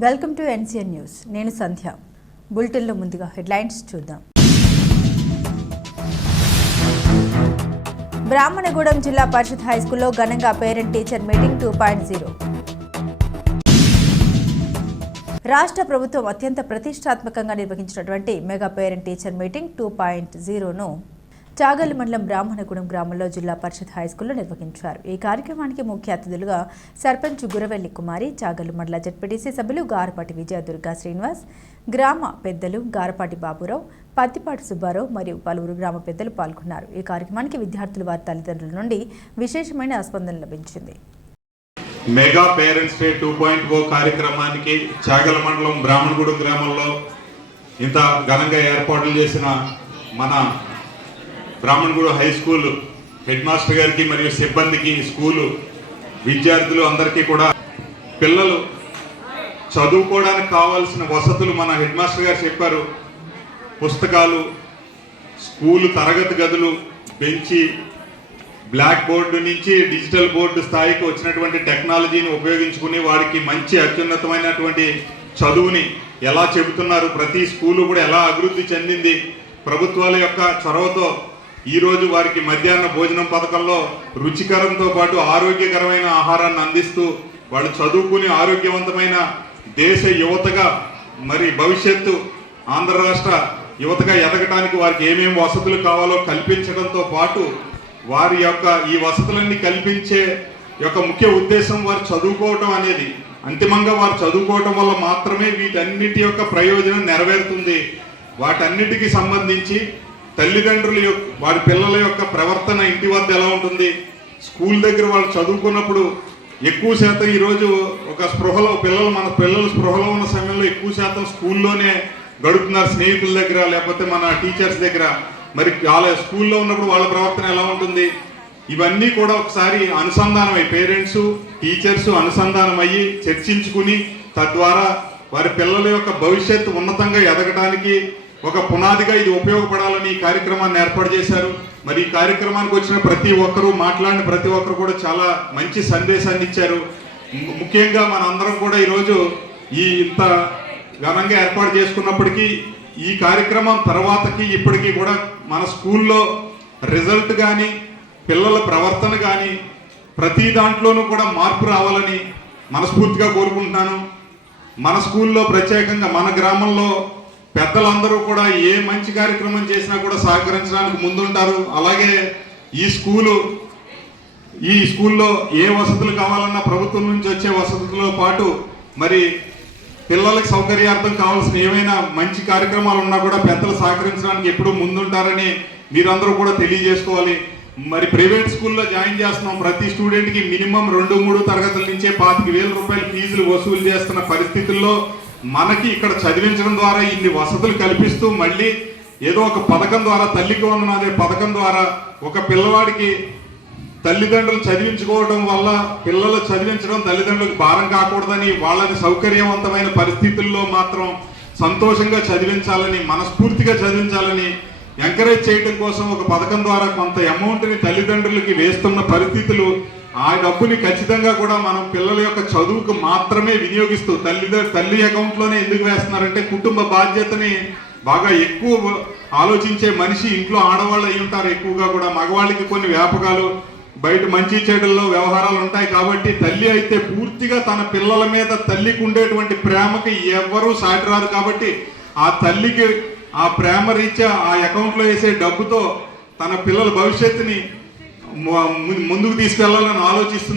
Welcome to NCN news నేను సంధ్య. బులెటిన్లో ముందుగా హెడ్లైన్స్ చూద్దాం. బ్రాహ్మణగూడెం జిల్లా పరిషత్ హైస్కూల్లో ఘనంగా parent teacher meeting two point zero. రాష్ట్ర ప్రభుత్వం అత్యంత ప్రతిష్టాత్మకంగా నిర్వహించినటువంటి mega parent teacher meeting two point జీరోను Chagalli మండలం బ్రాహ్మణగూడెం గ్రామంలో జిల్లా పరిషత్ హైస్కూల్లో నిర్వహించారు. ఈ కార్యక్రమానికి ముఖ్య అతిథులుగా సర్పంచ్ గురవెల్లి కుమారి చాగల్లి మండల జడ్పీటీసీ సభ్యులు గారపాటి విజయ దుర్గా శ్రీనివాస్ గ్రామ పెద్దలు గారపాటి బాబురావు పత్తిపాటి సుబ్బారావు మరియు పలువురు గ్రామ పెద్దలు పాల్గొన్నారు. ఈ కార్యక్రమానికి విద్యార్థులు వారి తల్లిదండ్రుల నుండి విశేషమైన స్పందన లభించింది. Mega parents day two point O కార్యక్రమానికి చాగల మండలం బ్రాహ్మణగూడెం గ్రామంలో ఇంత ఘనంగా ఏర్పాట్లు చేసిన మన Brahmanagudem high school headmaster గారికి మరియు సిబ్బందికి స్కూలు విద్యార్థులు అందరికీ కూడా పిల్లలు చదువుకోవడానికి కావాల్సిన వసతులు మన హెడ్ మాస్టర్ గారు చెప్పారు. పుస్తకాలు స్కూలు తరగతి గదులు బెంచి బ్లాక్ బోర్డు నుంచి డిజిటల్ బోర్డు స్థాయికి వచ్చినటువంటి టెక్నాలజీని ఉపయోగించుకుని వాడికి మంచి అత్యున్నతమైనటువంటి చదువుని ఎలా చెబుతున్నారు ప్రతి స్కూలు కూడా ఎలా అభివృద్ధి చెందింది ప్రభుత్వాల యొక్క చొరవతో ఈరోజు వారికి మధ్యాహ్న భోజనం పథకంలో రుచికరంతో పాటు ఆరోగ్యకరమైన ఆహారాన్ని అందిస్తూ వాళ్ళు చదువుకుని ఆరోగ్యవంతమైన దేశ యువతగా మరి భవిష్యత్తు ఆంధ్ర రాష్ట్ర యువతగా ఎదగటానికి వారికి ఏమేమి వసతులు కావాలో కల్పించడంతో పాటు వారి యొక్క ఈ వసతులన్నీ కల్పించే యొక్క ముఖ్య ఉద్దేశం వారు చదువుకోవటం అనేది. అంతిమంగా వారు చదువుకోవటం వల్ల మాత్రమే వీటన్నిటి యొక్క ప్రయోజనం నెరవేరుతుంది. వాటన్నిటికీ సంబంధించి తల్లిదండ్రుల యొక్క వారి పిల్లల యొక్క ప్రవర్తన ఇంటి వద్ద ఎలా ఉంటుంది? స్కూల్ దగ్గర వాళ్ళు చదువుకున్నప్పుడు ఎక్కువ శాతం ఈరోజు ఒక స్పృహలో పిల్లలు మన పిల్లలు స్పృహలో ఉన్న సమయంలో ఎక్కువ శాతం స్కూల్లోనే గడుపుతున్నారు స్నేహితుల దగ్గర లేకపోతే మన టీచర్స్ దగ్గర. మరి వాళ్ళ స్కూల్లో ఉన్నప్పుడు వాళ్ళ ప్రవర్తన ఎలా ఉంటుంది? ఇవన్నీ కూడా ఒకసారి అనుసంధానం అయ్యి పేరెంట్స్ టీచర్స్ అనుసంధానం అయ్యి చర్చించుకుని తద్వారా వారి పిల్లల యొక్క భవిష్యత్తు ఉన్నతంగా ఎదగడానికి ఒక పునాదిగా ఇది ఉపయోగపడాలని ఈ కార్యక్రమాన్ని ఏర్పాటు చేశారు. మరి ఈ కార్యక్రమానికి వచ్చిన ప్రతి ఒక్కరూ మాట్లాడిన ప్రతి ఒక్కరు కూడా చాలా మంచి సందేశాన్ని ఇచ్చారు. ముఖ్యంగా మన అందరం కూడా ఈరోజు ఈ ఇంత ఘనంగా ఏర్పాటు చేసుకున్నప్పటికీ ఈ కార్యక్రమం తర్వాతకి ఇప్పటికీ కూడా మన స్కూల్లో రిజల్ట్ కానీ పిల్లల ప్రవర్తన కానీ ప్రతి దాంట్లోనూ కూడా మార్పు రావాలని మనస్ఫూర్తిగా కోరుకుంటున్నాను. మన స్కూల్లో ప్రత్యేకంగా మన గ్రామంలో పెద్దలందరూ కూడా ఏ మంచి కార్యక్రమం చేసినా కూడా సహకరించడానికి ముందుంటారు. అలాగే ఈ స్కూలు ఈ స్కూల్లో ఏ వసతులు కావాలన్నా ప్రభుత్వం నుంచి వచ్చే వసతులతో పాటు మరి పిల్లలకు సౌకర్యార్థం కావాల్సిన ఏమైనా మంచి కార్యక్రమాలు ఉన్నా కూడా పెద్దలు సహకరించడానికి ఎప్పుడూ ముందుంటారని మీరందరూ కూడా తెలియజేసుకోవాలి. మరి ప్రైవేట్ స్కూల్లో జాయిన్ చేస్తున్నాం. ప్రతి స్టూడెంట్కి మినిమం రెండు మూడు తరగతుల నుంచే పాతిక వేల రూపాయల ఫీజులు వసూలు చేస్తున్న పరిస్థితుల్లో మనకి ఇక్కడ చదివించడం ద్వారా ఇన్ని వసతులు కల్పిస్తూ మళ్ళీ ఏదో ఒక పథకం ద్వారా తల్లికి వందనం అనే పథకం ద్వారా ఒక పిల్లవాడికి తల్లిదండ్రులు చదివించుకోవడం వల్ల పిల్లలు చదివించడం తల్లిదండ్రులకు భారం కాకూడదని వాళ్ళని సౌకర్యవంతమైన పరిస్థితుల్లో మాత్రం సంతోషంగా చదివించాలని మనస్ఫూర్తిగా చదివించాలని ఎంకరేజ్ చేయడం కోసం ఒక పథకం ద్వారా కొంత అమౌంట్ని తల్లిదండ్రులకి వేస్తున్న పరిస్థితులు ఆ డబ్బుని ఖచ్చితంగా కూడా మనం పిల్లల యొక్క చదువుకు మాత్రమే వినియోగిస్తూ తల్లిదండ్రు తల్లి అకౌంట్లోనే ఎందుకు వేస్తున్నారంటే కుటుంబ బాధ్యతని బాగా ఎక్కువ ఆలోచించే మనిషి ఇంట్లో ఆడవాళ్ళు అయి ఉంటారు ఎక్కువగా కూడా. మగవాళ్ళకి కొన్ని వ్యాపకాలు బయట మంచి చెడుల్లో వ్యవహారాలు ఉంటాయి కాబట్టి తల్లి అయితే పూర్తిగా తన పిల్లల మీద తల్లికి ఉండేటువంటి ప్రేమకి ఎవ్వరూ సాటిరారు కాబట్టి ఆ తల్లికి ఆ ప్రేమ రీత్యా ఆ అకౌంట్లో వేసే డబ్బుతో తన పిల్లల భవిష్యత్తుని ముందుకు తీసుకెళ్ళాలని ఆలోచిస్తుంది.